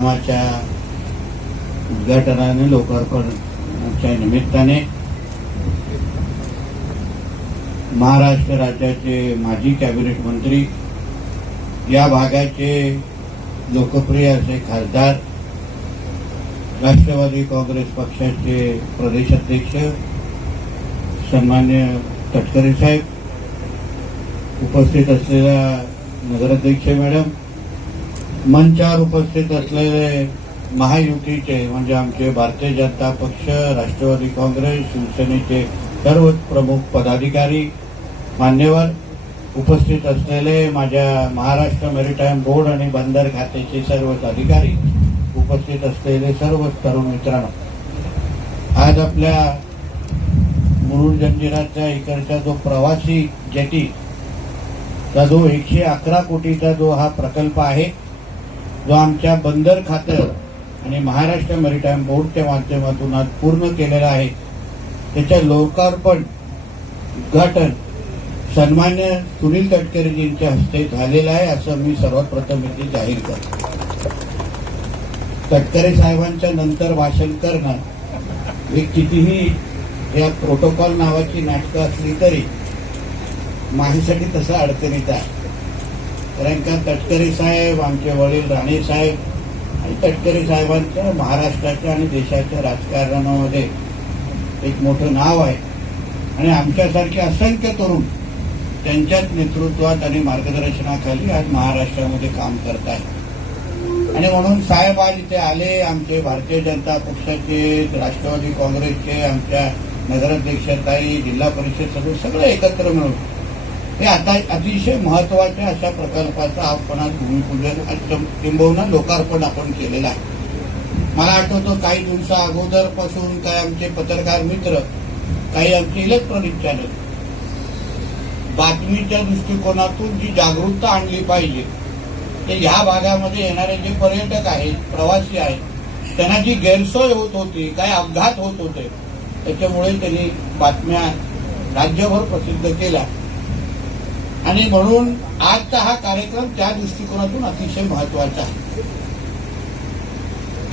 कामाच्या उद्घाटनाने लोकार्पणाच्या निमित्ताने महाराष्ट्र राज्याचे माजी कॅबिनेट मंत्री, या भागाचे लोकप्रिय असे खासदार, राष्ट्रवादी काँग्रेस पक्षाचे प्रदेशाध्यक्ष सन्मान्य तटकरे साहेब, उपस्थित असलेल्या नगराध्यक्ष मॅडम, मंचावर उपस्थित असलेले महायुतीचे म्हणजे आमचे भारतीय जनता पक्ष, राष्ट्रवादी काँग्रेस, शिवसेनेचे सर्व प्रमुख पदाधिकारी, मान्यवर, उपस्थित असलेले माझ्या महाराष्ट्र मेरीटाईम बोर्ड आणि बंदर खात्याचे सर्व अधिकारी, उपस्थित असलेले सर्व तरुण मित्रांनो, आज आपल्या मुरुड जंजिराच्या इकडचा जो प्रवासी जेटीचा जो 111 कोटीचा जो हा प्रकल्प आहे, जो आमच्या बंदर खातं आणि महाराष्ट्र मेरीटाईम बोर्डच्या माध्यमातून आज पूर्ण केलेला आहे, त्याच्या लोकार्पण उद्घाटन सन्मान्य सुनील तटकरेजींच्या हस्ते झालेलं आहे, असं मी सर्वात प्रथम इथे जाहीर करतो. तटकरे साहेबांच्या नंतर भाषण करणं हे कितीही या प्रोटोकॉल नावाची नाटकं असली तरी माझ्यासाठी तसं अडचणीचं आहे. कारण का तटकरे साहेब, आमचे वडील राणे साहेब आणि तटकरे साहेबांचं महाराष्ट्राच्या आणि देशाच्या राजकारणामध्ये एक मोठं नाव आहे आणि आमच्यासारखे असंख्य तरुण त्यांच्याच नेतृत्वात आणि मार्गदर्शनाखाली आज महाराष्ट्रामध्ये काम करत आहेत. आणि म्हणून साहेब आज इथे आले, आमचे भारतीय जनता पक्षाचे, राष्ट्रवादी काँग्रेसचे, आमच्या नगराध्यक्षताई, जिल्हा परिषद सदस्य सगळे एकत्र मिळून हे आता अतिशय महत्वाच्या अशा प्रकल्पाचं आपण आज भूमिपूजन किंबहुना लोकार्पण आपण केलेलं आहे. मला आठवतं काही दिवसा अगोदरपासून काही आमचे पत्रकार मित्र, काही आमचे इलेक्ट्रॉनिक चॅनल बातमीच्या दृष्टिकोनातून जी जागरूकता आणली पाहिजे, ते ह्या भागामध्ये येणारे जे पर्यटक आहेत, प्रवासी आहेत, त्यांना जी गैरसोय होत होती, काही अपघात होत होते, त्याच्यामुळे त्यांनी बातम्या राज्यभर प्रसिद्ध केल्या आणि म्हणून आजचा हा कार्यक्रम त्या दृष्टिकोनातून अतिशय महत्वाचा आहे.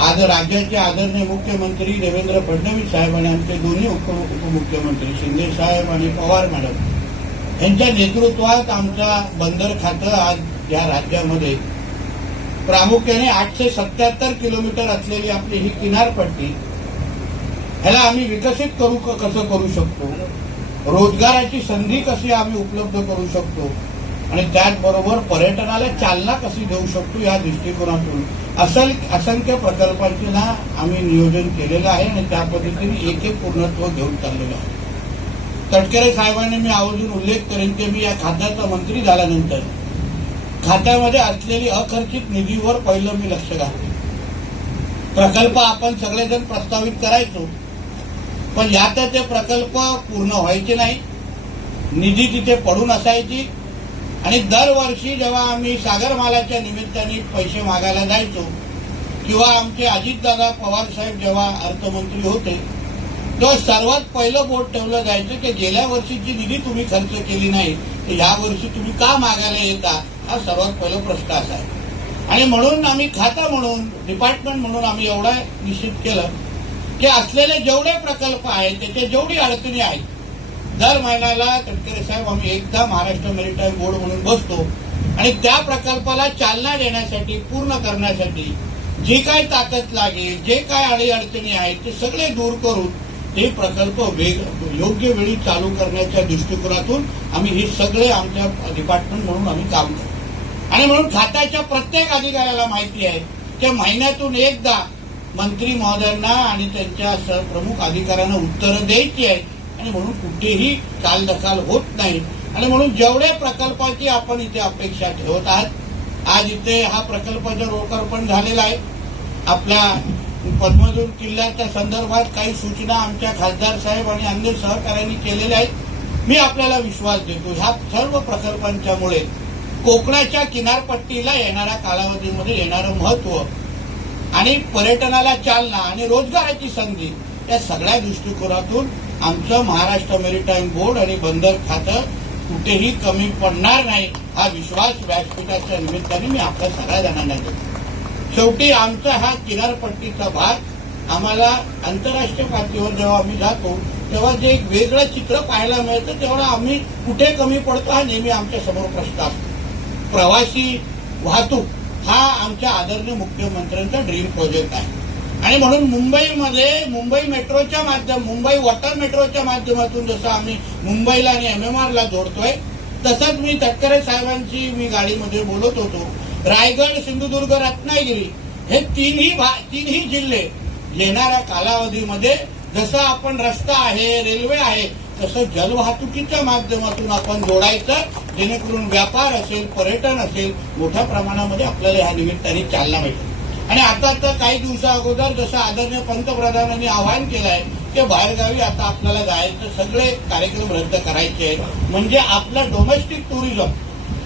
आज राज्याचे आदरणीय मुख्यमंत्री देवेंद्र फडणवीस साहेब आणि आमचे दोन्ही उपमुख्यमंत्री शिंदे साहेब आणि पवार मॅडम यांच्या नेतृत्वात आमचा बंदर खातं आज या राज्यामध्ये प्रामुख्याने 877 किलोमीटर असलेली आपली ही किनारपट्टी, ह्याला आम्ही विकसित कसं करू शकतो, रोजगाराची संधी कशी आम्ही उपलब्ध करू शकतो आणि त्याचबरोबर पर्यटनाला चालना कशी देऊ शकतो, या दृष्टिकोनातून असंख्य प्रकल्पांचे आम्ही नियोजन केलेलं आहे आणि त्या पद्धतीने एक एक पूर्णत्व घेऊन चाललेलं आहे. तटकरे साहेबांनी मी आवर्जून उल्लेख करेन की मी या खात्याचा मंत्री झाल्यानंतर खात्यामध्ये असलेली अखर्चित निधीवर पहिलं मी लक्ष घातलं. प्रकल्प आपण सगळेजण प्रस्तावित करायचो, पण यात ते प्रकल्प पूर्ण व्हायचे नाही, निधी तिथे पडून असायची आणि दरवर्षी जेव्हा आम्ही सागरमालाच्या निमित्ताने पैसे मागायला जायचो किंवा आमचे अजितदादा पवार साहेब जेव्हा अर्थमंत्री होते, तेव्हा सर्वात पहिलं बोट ठेवलं जायचं की गेल्या वर्षीची निधी तुम्ही खर्च केली नाही, तर या वर्षी तुम्ही का मागायला येता, हा सर्वात पहिला प्रश्न असा आहे. आणि म्हणून आम्ही खाता म्हणून, डिपार्टमेंट म्हणून आम्ही एवढं निश्चित केलं की असलेले जेवढे प्रकल्प आहेत, त्याच्या जेवढी अडचणी आहेत, दर महिन्याला तटकरे साहेब आम्ही एकदा महाराष्ट्र मेरीटाईम बोर्ड म्हणून बसतो आणि त्या प्रकल्पाला चालना देण्यासाठी, पूर्ण करण्यासाठी जी काय ताकद लागेल, जे काय अडीअडचणी आहेत, ते सगळे दूर करून हे प्रकल्प योग्य वेळी चालू करण्याच्या दृष्टिकोनातून आम्ही हे सगळे आमच्या डिपार्टमेंट म्हणून आम्ही काम करतो. आणि म्हणून खात्याच्या प्रत्येक अधिकाऱ्याला माहिती आहे की महिन्यातून एकदा मंत्री महोदयांना आणि त्यांच्या प्रमुख अधिकाऱ्यांना उत्तरं द्यायची आहे आणि म्हणून कुठेही चालढकल होत नाही. आणि म्हणून जेवढे प्रकल्पाची आपण इथे अपेक्षा ठेवत आहात, आज इथे हा प्रकल्पाचं लोकार्पण झालेलं आहे. आपल्या पद्मदुर्ग किल्ल्याच्या संदर्भात काही सूचना आमच्या खासदार साहेब आणि अन्य सहकाऱ्यांनी केलेल्या आहेत. मी आपल्याला विश्वास देतो, ह्या सर्व प्रकल्पांच्यामुळे कोकणाच्या किनारपट्टीला येणाऱ्या कालावधीमध्ये येणारं महत्व आणि पर्यटनाला चालना आणि रोजगाराची संधी, या सगळ्या दृष्टिकोनातून आमचं महाराष्ट्र मेरीटाईम बोर्ड आणि बंदर खातं कुठेही कमी पडणार नाही, हा विश्वास व्यासपीठाच्या निमित्ताने मी आपल्या सगळ्या जणांना देतो. शेवटी आमचा हा किनारपट्टीचा भाग आम्हाला आंतरराष्ट्रीय पातळीवर जेव्हा आम्ही जातो तेव्हा जे एक वेगळं चित्र पाहायला मिळतं तेव्हा आम्ही कुठे कमी पडतो हा नेहमी आमच्या समोर प्रश्न असतो. प्रवासी वाहतूक हा आमच्या आदरणीय मुख्यमंत्र्यांचा ड्रीम प्रोजेक्ट आहे आणि म्हणून मुंबईमध्ये मुंबई वॉटर मेट्रोच्या माध्यमातून जसं आम्ही मुंबईला आणि MMRला जोडतोय तसंच मी तटकरे साहेबांची मी गाडीमध्ये बोलत होतो. रायगड, सिंधुदुर्ग, रत्नागिरी हे तीनही जिल्हे येणाऱ्या कालावधीमध्ये जसं आपण रस्ता आहे, रेल्वे आहे तसं जलवाहतुकीच्या माध्यमातून आपण जोडायचं, जेणेकरून व्यापार असेल, पर्यटन असेल, मोठ्या प्रमाणामध्ये आपल्याला या निमित्ताने चालना मिळेल. आणि आता तर काही दिवसा अगोदर जसं आदरणीय पंतप्रधानांनी आवाहन केलं आहे की बाहेरगावी आता आपल्याला जायचं सगळे कार्यक्रम रद्द करायचे आहेत. म्हणजे आपलं डोमेस्टिक टुरिझम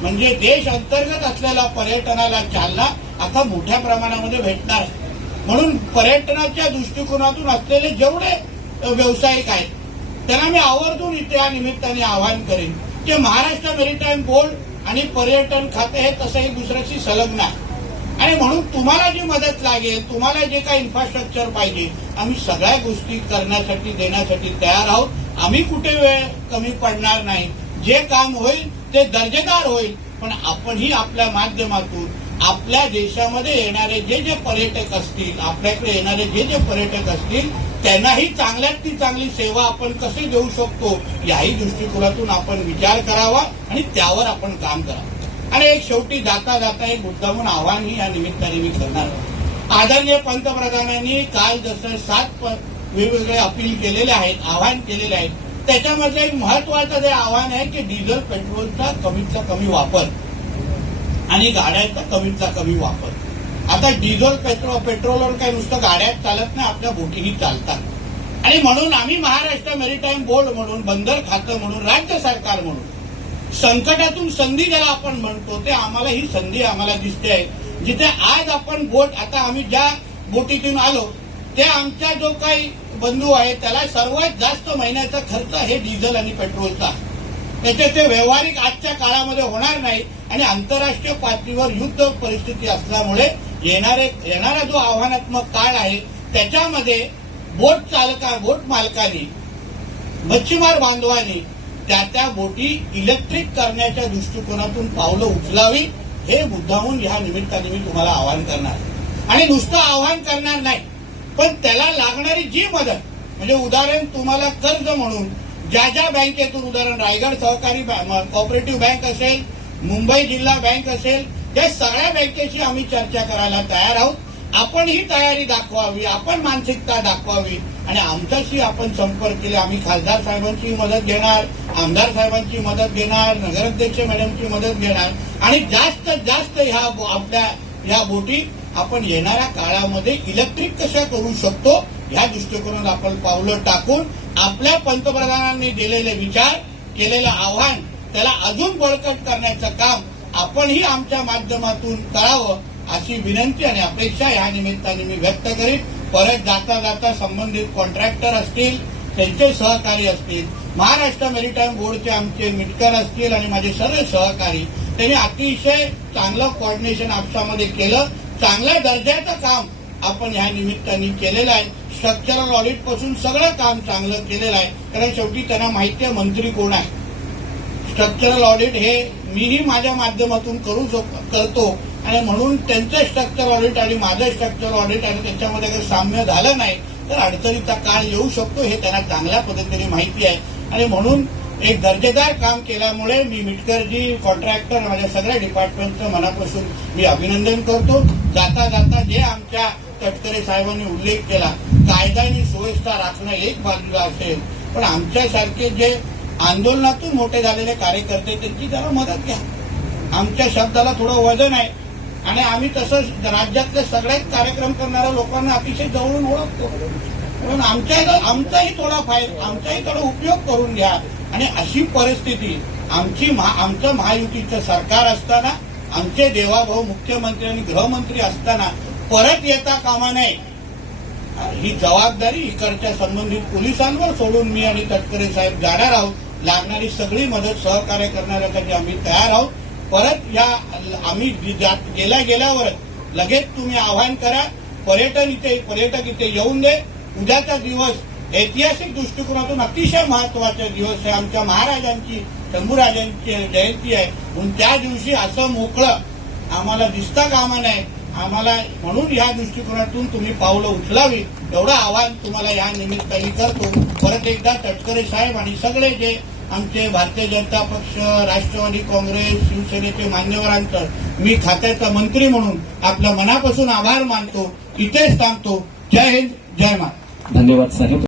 म्हणजे देश अंतर्गत असलेल्या पर्यटनाला चालना आता मोठ्या प्रमाणामध्ये भेटणार आहे. म्हणून पर्यटनाच्या दृष्टिकोनातून असलेले जेवढे व्यावसायिक आहेत त्यांना मी आवर्जून इथे या निमित्ताने आवाहन करेन की महाराष्ट्र मेरीटाईम बोर्ड आणि पर्यटन खाते हे तसंही दुसऱ्याशी संलग्न आहे आणि म्हणून तुम्हाला जी मदत लागेल, तुम्हाला जे काही इन्फ्रास्ट्रक्चर पाहिजे, आम्ही सगळ्या गोष्टी करण्यासाठी देण्यासाठी तयार आहोत. आम्ही कुठे वेळ कमी पडणार नाही. जे काम होईल ते दर्जेदार होईल, पण आपणही आपल्या माध्यमातून आपल्या देशामध्ये येणारे जे पर्यटक असतील, आपल्याकडे येणारे जे पर्यटक असतील त्यांनाही चांगल्यात चांगली सेवा आपण कशी देऊ शकतो याही दृष्टिकोनातून आपण विचार करावा आणि त्यावर आपण काम करावं. आणि एक शेवटी जाता जाता एक मुद्दामून आव्हानही या निमित्ताने मी करणार आहे. आदरणीय पंतप्रधानांनी काल जसं 7 वेगवेगळे अपील केलेले आहेत, आवाहन केलेले आहेत, त्याच्यामध्ये एक महत्वाचं जे आव्हान आहे की डिझेल पेट्रोलचा कमीतचा कमी वापर आणि गाड्यांचा कमीतचा कमी वापर. आता डिझेल पेट्रोलवर काही नुसतं गाड्याच चालत नाही, आपल्या बोटीही चालतात आणि म्हणून आम्ही महाराष्ट्र मेरीटाईम बोर्ड म्हणून, बंदर खातं म्हणून, राज्य सरकार म्हणून संकटातून संधी ज्याला आपण म्हणतो ते आम्हाला ही संधी आम्हाला दिसते आहे. जिथे आज आपण बोट, आता आम्ही ज्या बोटीतून आलो ते आमचा जो काही बंधू आहे त्याला सर्वात जास्त महिन्याचा खर्च हे डिझेल आणि पेट्रोलचा. त्याचे ते व्यावहारिक आजच्या काळामध्ये होणार नाही आणि आंतरराष्ट्रीय पातळीवर युद्ध परिस्थिती असल्यामुळे येणारा जो आव्हानात्मक काळ आहे त्याच्यामध्ये बोट मालकांनी, मच्छीमार बांधवांनी त्या बोटी इलेक्ट्रिक करण्याच्या दृष्टिकोनातून पावलं उचलावी हे मुद्दामून ह्या निमित्ताने मी तुम्हाला आवाहन करणार आणि नुसतं आवाहन करणार नाही, पण त्याला लागणारी जी मदत म्हणजे उदाहरण तुम्हाला कर्ज म्हणून ज्या बँकेतून, उदाहरण रायगड सहकारी कोऑपरेटिव्ह बँक असेल, मुंबई जिल्हा बँक असेल, त्या सगळ्या बँकेशी आम्ही चर्चा करायला तयार आहोत. आपण ही तयारी दाखवावी, आपण मानसिकता दाखवावी आणि आमच्याशी आपण संपर्क केले. आम्ही खासदार साहेबांची मदत घेणार, आमदार साहेबांची मदत घेणार, नगराध्यक्ष मॅडमची मदत घेणार आणि जास्तीत जास्त ह्या बोटी आपण येणाऱ्या काळामध्ये इलेक्ट्रिक कशा करू शकतो ह्या दृष्टिकोनात आपण पावलं टाकून आपल्या पंतप्रधानांनी दिलेले विचार, केलेलं आव्हान त्याला अजून बळकट करण्याचं काम आपणही आमच्या माध्यमातून करावं अशी विनंती आणि अपेक्षा या निमित्ताने मी व्यक्त करीन. परत जाता जाता संबंधित कॉन्ट्रॅक्टर असतील, त्यांचे सहकारी असतील, महाराष्ट्र मेरीटाईम बोर्डचे आमचे मिटकर असतील आणि माझे सर्व सहकारी, त्यांनी अतिशय चांगलं कोऑर्डिनेशन आपसामध्ये केलं. चांगल्या दर्जाचं काम आपण या निमित्ताने केलेलं आहे. स्ट्रक्चरल ऑडिट पासून सगळं काम चांगलं केलेलं आहे, कारण शेवटी त्यांना माहिती आहे मंत्री कोण आहे. स्ट्रक्चरल ऑडिट हे मीही माझ्या माध्यमातून करतो आणि म्हणून त्यांचं स्ट्रक्चर ऑडिट आणि माझं स्ट्रक्चर ऑडिट आणि त्याच्यामध्ये जर साम्य झालं नाही तर अडचणीचा काळ येऊ शकतो हे त्यांना चांगल्या पद्धतीने माहिती आहे आणि म्हणून एक दर्जेदार काम केल्यामुळे मी मिटकरजी, कॉन्ट्रॅक्टर, माझ्या सगळ्या डिपार्टमेंटचं मनापासून मी अभिनंदन करतो. जाता जाता जे आमच्या तटकरे साहेबांनी उल्लेख केला, कायदा आणि सुव्यवस्था राखणं एक बाजूला असेल, पण आमच्यासारखे जे आंदोलनातून मोठे झालेले कार्यकर्ते त्यांची जरा मदत घ्या. आमच्या शब्दाला थोडं वजन आहे आणि आम्ही तसंच राज्यातले सगळ्याच कार्यक्रम करणाऱ्या लोकांना अतिशय जवळून ओळखतो, म्हणून आमचाही थोडा उपयोग करून घ्या. आणि अशी परिस्थिती आमचं महायुतीचं सरकार असताना, आमचे देवाभाऊ मुख्यमंत्री आणि गृहमंत्री असताना परत येता कामा नये. ही जबाबदारी इकडच्या संबंधित पोलिसांवर सोडून मी आणि तटकरे साहेब जाणार आहोत. लागणारी सगळी मदत सहकार्य करण्यासाठी आम्ही तयार आहोत. परत आम्ही गेल्यावर लगेच तुम्ही आवाहन करा. पर्यटक इथे येऊन दे. उद्याचा दिवस ऐतिहासिक दृष्टिकोनातून अतिशय महत्वाचा दिवस आहे. आमच्या महाराजांची, शंभूराजांची जयंती आहे. म्हणून त्या दिवशी असं मोकळं आम्हाला दिसता कामा नये. आम्हाला म्हणून या दृष्टिकोनातून तुम्ही पावलं उचलावी एवढं आवाहन तुम्हाला या निमित्ताने करतो. परत एकदा तटकरे साहेब आणि सगळे जे आमचे भारतीय जनता पक्ष, राष्ट्रवादी काँग्रेस, शिवसेनेचे मान्यवरांचं मी खात्याचा मंत्री म्हणून आपल्या मनापासून आभार मानतो. इथेच थांबतो. जय हिंद, जय महाराष्ट्र. धन्यवाद साहेब.